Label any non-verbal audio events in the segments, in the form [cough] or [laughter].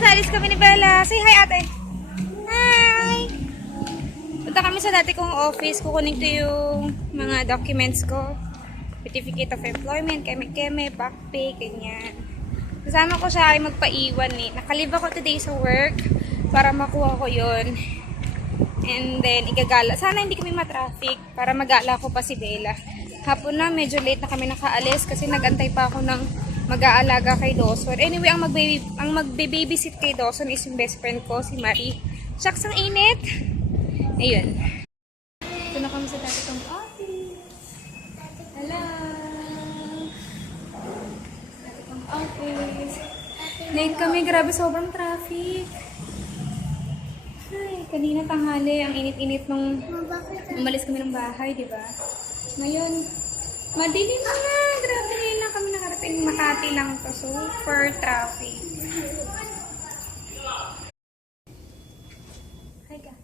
guys, alis kami ni Bella. Say hi, ate. Hi! Punta kami sa dati kong office. Kukunin ko yung mga documents ko. Certificate of Employment, keme-keme, back pay, ganyan. Kasama ko siya ay magpaiwan eh. Nakalive ako today sa work para makuha ko yon And then, igagala. Sana hindi kami matraffic para magala ko pa si Bella. Hapon na, medyo late na kami nakaalis kasi nagantay pa ako ng mag-aalaga kay Dawson. Anyway, ang mag-baby, ang magbe-babysit kay Dawson is yung best friend ko, si Marie. Shucks, ang init! Ayun. Ito na kami sa dati kong office. Hello! Dati kong office. Late kami, grabe sobrang traffic. Ay, kanina tanghali, ang init-init nung umalis kami ng bahay, di ba? Ngayon, madilim na think Makati lang to. Super traffic. Hi ka.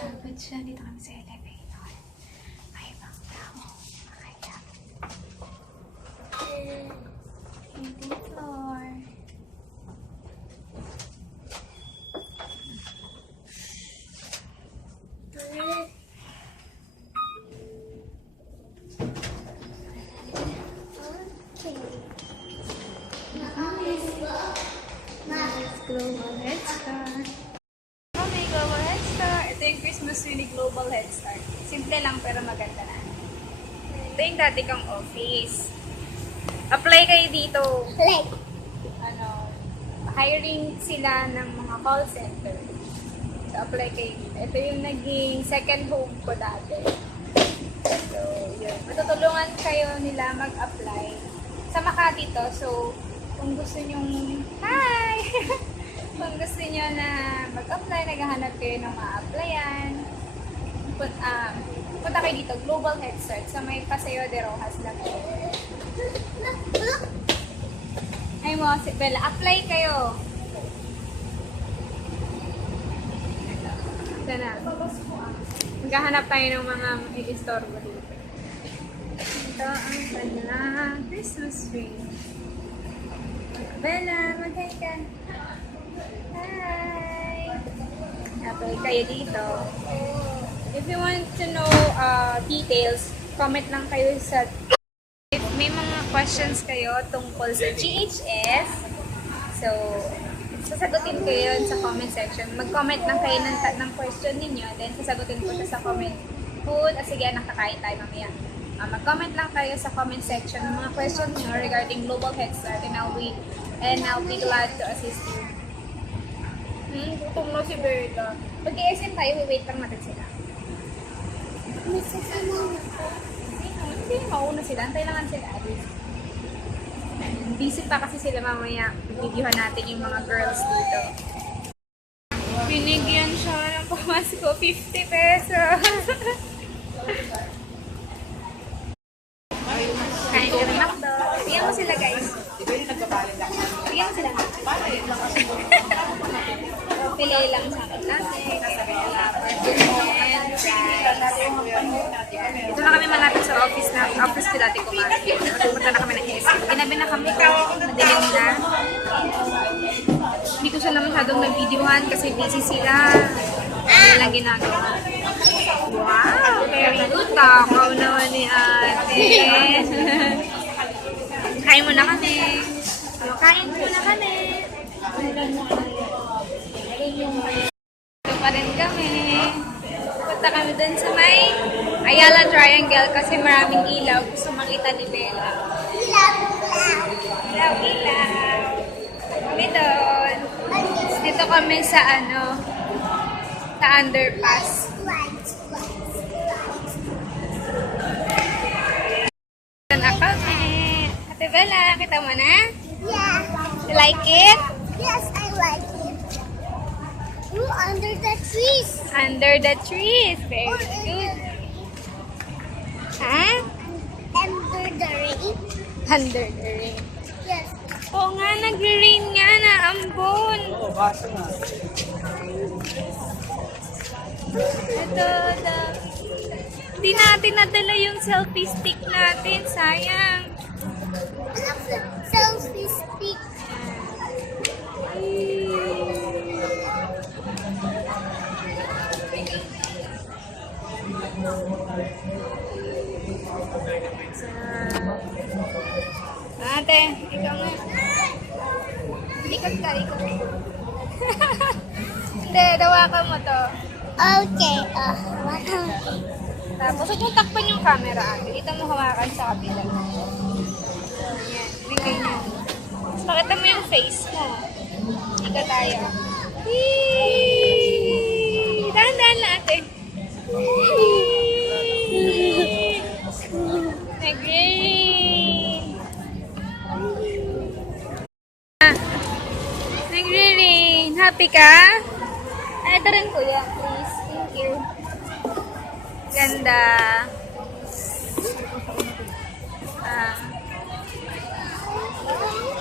Tapos siya dito kami sa 11. Global Head Start. Oh, may Global Head Start. Ito yung Christmas tree ni Global Head Start. Simple lang pero maganda na. Ito yung dati kang office. Apply kayo dito. Like, Ano, hiring sila ng mga call center. So, apply kayo dito. Ito yung naging second home ko dati. So, yun. Matutulungan kayo nila mag-apply. Sa Makati to. So, kung gusto nyong... Hi! [laughs] kung gusto nyo na mag-apply, naghahanap kayo ng ma-applyan, put, um, punta kayo dito, Global Head Start, sa may Paseo de Rojas lang. Ay mo, si Bella, apply kayo. Ito na. Maghahanap tayo ng mga i-istorbo dito. Ito ang kanyang Christmas tree. Bella, mag-hi ka. Hi! Apply kayo dito. If you want to know uh, details, comment lang kayo sa If may mga questions kayo tungkol sa GHS, so, sasagutin ko yun sa comment section. Mag-comment lang kayo ng, ng question ninyo, then sasagutin ko sa comment. Food, ah, sige, nakakain tayo mamaya. Ah, mag-comment lang kayo sa comment section ng mga question niyo regarding Global Head and I'll be, and I'll be glad to assist you. Hmm, gutom na si Berta. Pag-i-SM tayo, wait lang natin sila. may sasama na po. Hindi, mauna sila. Antay lang sila. Alice. Busy pa kasi sila mamaya. Videohan natin yung mga girls dito. Binigyan siya ng pamasko 50 pesos. [laughs] Kain ka ng McDo. Bigyan mo sila guys. Bigyan mo sila. Pili lang sa akin natin. Ito na kami malapit sa office na office ko dati kumain. Pupunta na kami ng SM. Ginabi na kami. Madilim na. Hindi ko sila masyadong nag-videohan kasi busy sila. Lang ginagawa. Wow! Very good. Takaw naman ni ate. Kain muna kami. Kain muna kami. Ito pa rin kami. Punta kami dun sa may Ayala Triangle kasi maraming ilaw. Gusto makita ni Bella. Ilaw, ilaw. Kami doon. Dito kami sa ano, sa underpass. Ito na kami. Ate Bella, kita mo na? Yeah. You like it? Yes, I like it. Ooh, under the trees. Under the trees. Very good. Ha? Under the rain. Under the rain. Oo nga, nagre-rain nga na ambon. Ito, the... Hindi natin nadala yung selfie stick natin. Sayang. Selfie Big. Ate, ikaw. Ikot ka, ikot. Hindi, dawakan mo to. Okay. Uh, what? Tapos, huwag mong takpan yung camera, ate. Dito mo hawakan sa kabila. Yan, yung ganyan. Tapos, pakita mo yung face mo. Ika tayo. Whee!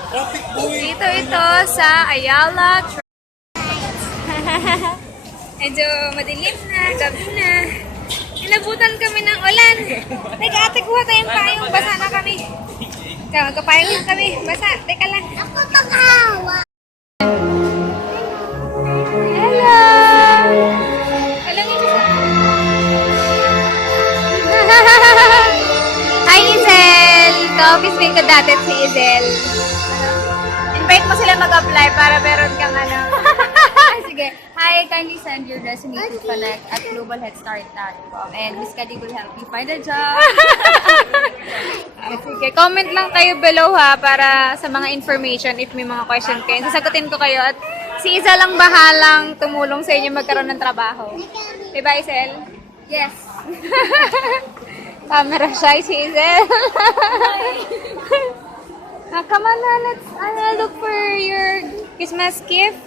Dito ito sa Ayala [laughs] Medyo madilim na, gabi na. Inabutan kami ng ulan. Teka, ate, kuha tayong payong. Basa na kami. Ikaw, magkapayong lang kami. Basa, teka lang. Ako magawa. Hello! Alam niyo [laughs] Hi, Izel! Ka-office mate ko dati si Izel. Invite mo sila mag-apply para meron kang ano. [laughs] Sige. Hi, kindly send your resume to connect at globalheadstart.com and Miss Kadi will help you find a job. [laughs] Sige, comment lang kayo below ha para sa mga information if may mga question kayo. Sasagutin ko kayo at si Izel lang bahalang tumulong sa inyo magkaroon ng trabaho. Diba, Izel? yes. [laughs] Camera shy si Izel. Ah, come on na, let's ano, look for your Christmas gift.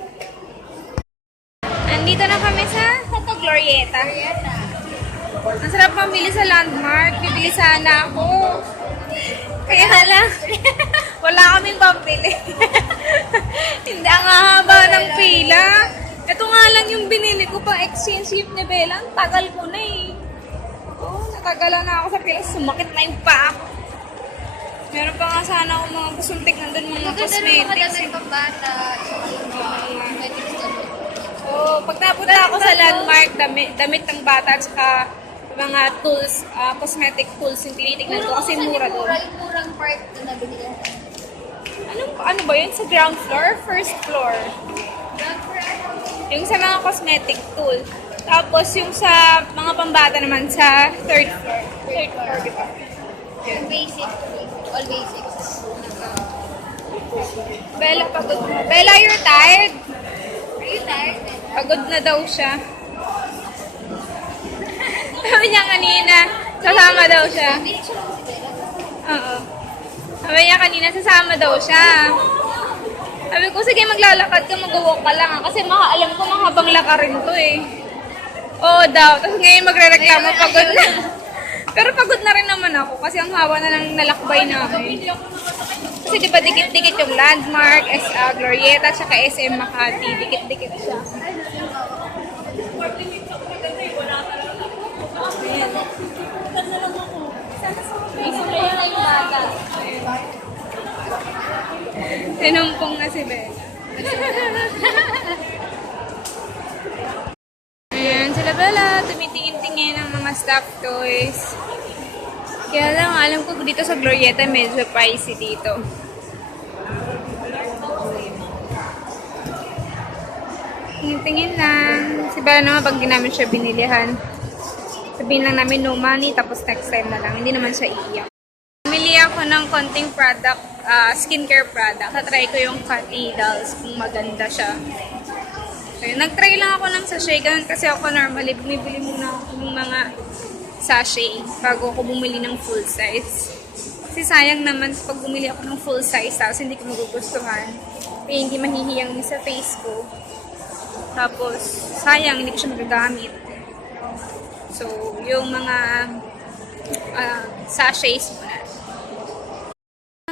Andito na kami sa Tato Glorieta. Ang sarap mamili sa landmark. Bibili sana ako. Kaya lang, [laughs] wala kaming pambili. [laughs] Hindi ang haba ng pila. Ito nga lang yung binili ko pang exchange gift ni Bella. Ang tagal ko na eh. Oo, natagalan na ako sa pila. Sumakit na yung paa ko. Meron pa nga sana ako mga gustong tignan doon mga cosmetics. eh. pambata. Oo, pag napunta ako sa landmark, damit, damit ng bata at saka mga tools, ah, cosmetic tools yung tinitignan ko kasi mura doon. Yung murang part na nabili ko. Anong, ano ba yun? Sa ground floor? First floor? Yung sa mga cosmetic tool. Tapos yung sa mga pambata naman sa third floor. Third floor, di ba? Yung basic. All basics. Bella, pagod na. Bella, you're tired? Are you tired? Pagod na daw siya. [laughs] Sabi niya kanina, sasama daw siya. Oo. Sabi niya kanina, sasama daw siya. Sabi ko, sige maglalakad ka, mag-walk ka lang. Kasi maka, alam ko mahabang lakarin to eh. Oo daw. Tapos ngayon magre-reklamo, pagod na. Pero pagod na rin naman ako kasi ang hawa na ng nalakbay namin. Kasi di ba dikit-dikit yung landmark, SA Glorieta, tsaka SM Makati. Dikit-dikit siya. Ayan. Sinumpong na si Bella. [laughs] toys. Kaya lang, alam ko dito sa Glorieta, medyo pricey dito. Tingin-tingin lang. Si Bella naman, pag di namin siya binilihan, sabihin lang namin no money, tapos next time na lang. Hindi naman siya iiyak. Bumili ako ng konting product, ah, skincare product. Natry ko yung Cut Needles kung maganda siya. So, nag-try lang ako ng sachet. Ganun kasi ako normally, bumibili muna ako ng mga sachet bago ako bumili ng full size. Kasi sayang naman pag bumili ako ng full size tapos hindi ko magugustuhan. Kaya hindi mahihiyang sa face ko. Tapos, sayang, hindi ko siya magagamit. So, yung mga ah, sachets muna.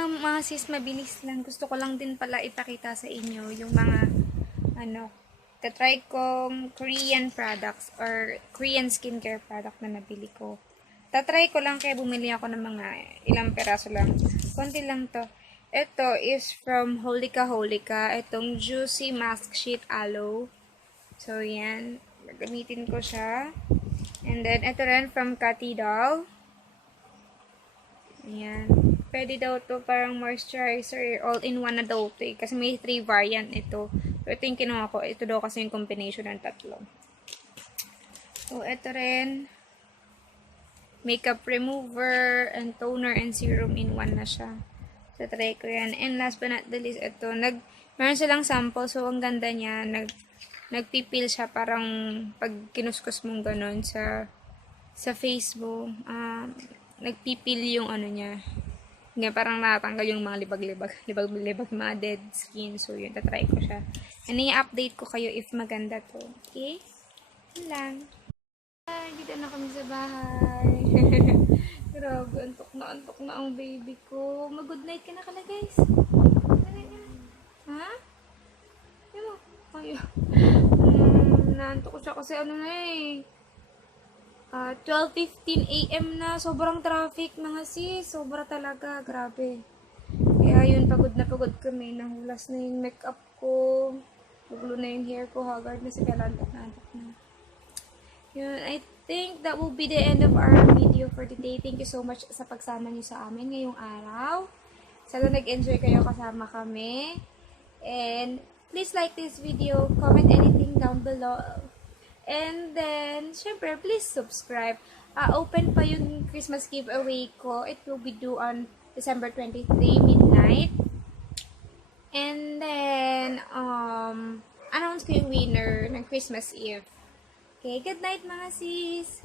Um, mga sis, mabilis lang. Gusto ko lang din pala ipakita sa inyo yung mga ano, tatry kong Korean products or Korean skincare product na nabili ko. Tatry ko lang kaya bumili ako ng mga ilang peraso lang. Konti lang to. Ito is from Holika Holika. Itong Juicy Mask Sheet Aloe. So, yan. Gagamitin ko siya. And then, ito rin from Cathy Doll. Ayan. Pwede daw to parang moisturizer. All-in-one na daw to eh. Kasi may three variant ito. So, ito yung kinuha ko. Ito daw kasi yung combination ng tatlo. So, ito rin. Makeup remover and toner and serum in one na siya. So, try ko yan. And last but not the least, ito. Nag, meron silang sample. So, ang ganda niya. Nag, nagpipil siya parang pag kinuskus mong ganun sa sa face mo. ah, nagpipil yung ano niya. Nga parang natanggal yung mga libag-libag, libag-libag, mga dead skin. So, yun, tatry ko siya. And i-update ko kayo if maganda to. Okay? Yun lang. Ay, dito na kami sa bahay. [laughs] Grabe, antok na antok na ang baby ko. Mag-good night ka na ka na, guys. Na. Ha? Yan mo. Ay, um, naantok ko siya kasi ano na eh. Ah, 12.15 a.m. na. Sobrang traffic mga sis. Sobra talaga. Grabe. Kaya yun, pagod na pagod kami. Nahulas na yung makeup ko. Nagulo na yung hair ko. Haggard na si Kalantok na antok na. Yun, I think that will be the end of our video for today. Thank you so much sa pagsama niyo sa amin ngayong araw. Sana nag-enjoy kayo kasama kami. And please like this video, comment anything down below. And then, syempre, please subscribe. Ah, open pa yung Christmas giveaway ko. It will be due on December 23, midnight. And then, um, announce ko yung winner ng Christmas Eve. Okay, good night mga sis!